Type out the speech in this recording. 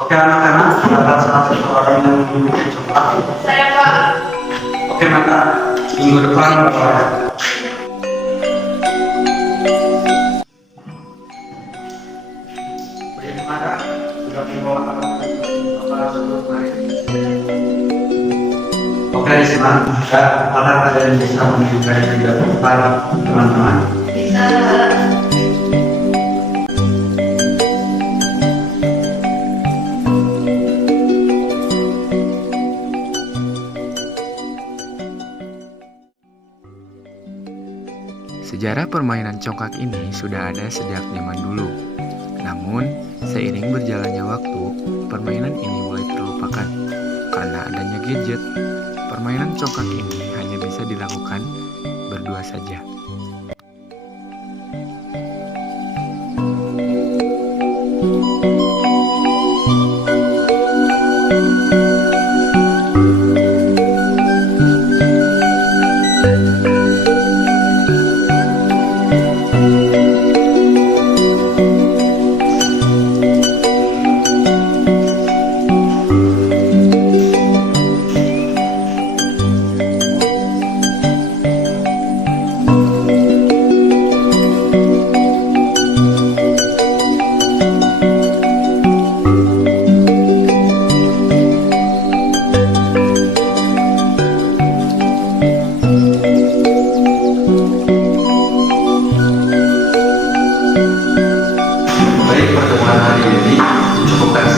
Oke anak-anak, silakan salah satu orang yang ingin cepat. Saya Pak. Oke maka minggu depan bagaimana sudah membawa apa sebelum hari ini. Oke Isma, apakah ada yang bisa menunjukkan juga kepada teman-teman? Bisa. Sejarah permainan congkak ini sudah ada sejak zaman dulu. Namun, seiring berjalannya waktu, permainan ini mulai terlupakan karena adanya gadget. Permainan congkak ini hanya bisa dilakukan berdua saja. Baik, pertemuan hari ini cukupkan